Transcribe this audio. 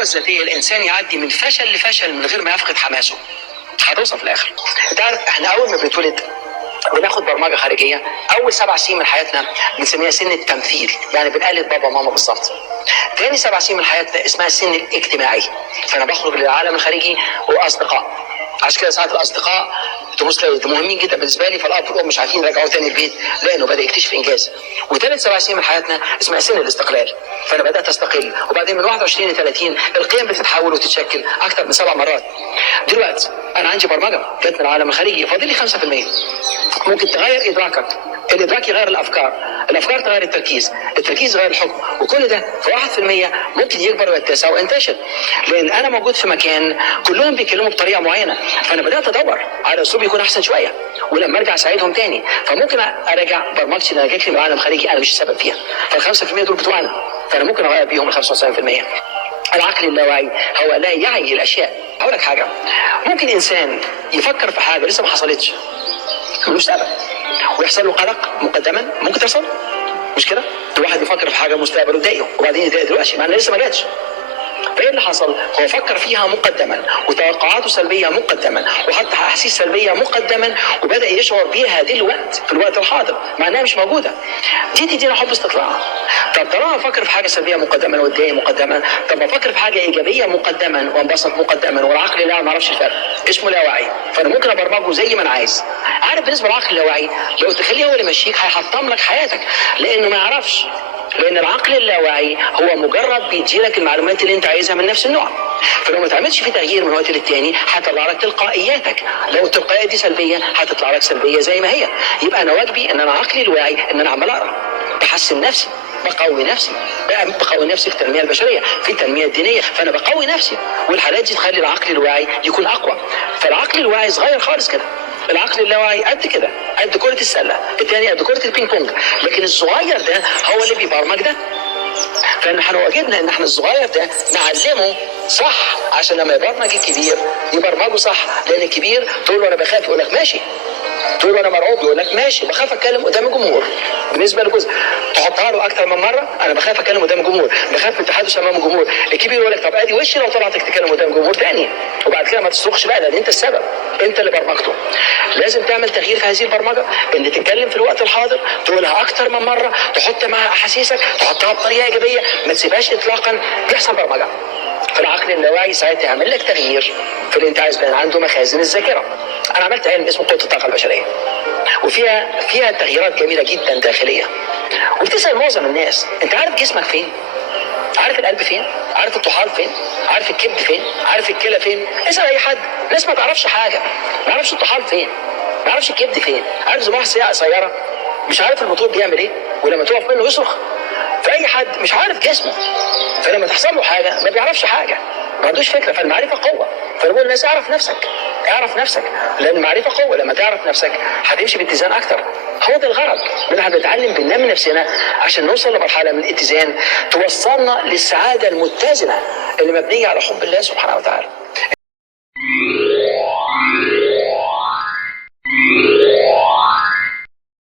القوة الذاتية الإنسان يعدي من فشل لفشل من غير ما يفقد حماسه. هتوصل في الآخر. أنت عارف إحنا أول ما بنتولد بناخد برمجة خارجية. أول 7 سنين من حياتنا بنسميها سن التمثيل، يعني بنقلد بابا وماما بالظبط. تاني 7 سنين من حياتنا اسمها السن الاجتماعي، فأنا بخرج للعالم الخارجي وأصدقاء. عشان كده ساعات الأصدقاء تبص تلاقي مهمين جدا بالنسبه لي، فالاب والام مش عارفين يرجعوا تاني البيت لانه بدا يكتشف انجاز. وثالث 7 سنين من حياتنا اسمها سن الاستقلال، فانا بدات استقل. وبعدين من 21 ل 30 القيم بتتحول وتتشكل اكثر من 7 مرات. دلوقتي انا عندي برمجه جت من العالم الخارجي، فاضل لي 5%. ممكن تغير ادراكك، الادراك يغير الافكار، الافكار تغير التركيز، التركيز يغير الحكم، وكل ده في 1% ممكن يكبر ويتسع وينتشر. لان انا موجود في مكان كلهم بيتكلموا بطريقه معينه، فانا بدات ادور على اسلوب يكون احسن شويه، ولما ارجع اساعدهم تاني فممكن ارجع برمجتي اللي جات لي من العالم الخارجي انا مش السبب فيها، فال5% دول بتوعنا، فانا ممكن اغير بيهم ال 95%. العقل اللاواعي هو لا يعي الاشياء. هقول لك حاجه، ممكن انسان يفكر في حاجه لسه ما حصلتش ملوش سبب ويحصل له قلق مقدما، ممكن تحصل مش كده؟ الواحد يفكر في حاجه مستقبله يضايقه وبعدين يضايق دلوقتي مع ان لسه ما جاتش. فايه اللي حصل؟ هو فكر فيها مقدما وتوقعاته سلبيه مقدما وحط احاسيس سلبيه مقدما وبدا يشعر بيها دلوقتي في الوقت الحاضر مع انها مش موجوده. دي تدينا حب استطلاع. طب طالما افكر في حاجه سلبيه مقدما واتضايق مقدما، طب افكر في حاجه ايجابيه مقدما وانبسط مقدما، والعقل اللاواعي ما يعرفش الفرق، اسمه لاواعي، فانا ممكن ابرمجه زي ما انا عايز. عارف بالنسبه للعقل اللاواعي لو تخليه هو اللي يمشيك هيحطم لك حياتك، لانه ما يعرفش. لان العقل اللاواعي هو مجرد بيديلك المعلومات اللي انت عايزها من نفس النوع، فلو ما تعملش فيه تغيير من وقت للتاني هتطلع لك تلقائياتك. لو التلقائيات دي سلبيه هتطلع لك سلبيه زي ما هي. يبقى انا واجبي ان انا عقلي الواعي ان انا عمال اقرا، بحسن نفسي، بقوي نفسي، بقوي نفسي في التنميه البشريه، في التنميه الدينيه، فانا بقوي نفسي، والحالات دي تخلي العقل الواعي يكون اقوى. فالعقل الواعي صغير خالص كده، العقل اللاواعي قد كده، قد كره السله، الثاني قد كره البينج بونج، لكن الصغير ده هو اللي بيبرمج ده. فاحنا واجبنا ان احنا الصغير ده نعلمه صح عشان لما يبرمج الكبير يبرمجه صح. لان الكبير تقول له انا بخاف يقول لك ماشي، تقول له انا مرعوب يقول لك ماشي، بخاف اتكلم قدام الجمهور. بالنسبه لجزء تحطها له اكتر من مره، انا بخاف اتكلم قدام الجمهور، بخاف من التحدث امام الجمهور. الكبير يقول لك طب ادي وشي لو طلعتك تتكلم قدام الجمهور تاني، وبعد كده ما تصرخش بقى لان انت السبب، انت اللي برمجته. لازم تعمل تغيير في هذه البرمجه، ان تتكلم في الوقت الحاضر، تقولها اكتر من مره، تحط معها احاسيسك، تحطها بطريقه ايجابيه، ما تسيبهاش اطلاقا يحصل برمجه. فالعقل اللاواعي ساعتها يعمل لك تغيير في اللي انت عايز، لان عنده مخازن الذاكره. انا عملت علم اسمه قوه الطاقه البشريه، وفيها تغييرات جميله جدا داخليه. وبتسال معظم الناس انت عارف جسمك فين؟ عارف القلب فين؟ عارف الطحال فين؟ عارف الكبد فين؟ عارف الكلى فين؟ اسال اي حد، الناس ما تعرفش حاجه، ما يعرفش الطحال فين، ما يعرفش الكبد فين، عارف زمام ساعه قصيره، مش عارف الموتور بيعمل ايه ولما تقف منه يصرخ. فاي حد مش عارف جسمه، فلما تحصل له حاجه ما بيعرفش حاجه، ما عندوش فكره. فالمعرفه قوه، فنقول للناس اعرف نفسك، اعرف نفسك، لان المعرفه قوه. لما تعرف نفسك هتمشي باتزان اكتر. هو ده الغرض، ان احنا بنتعلم بننمي نفسنا عشان نوصل لمرحله من الاتزان توصلنا للسعاده المتزنه اللي مبنيه على حب الله سبحانه وتعالى.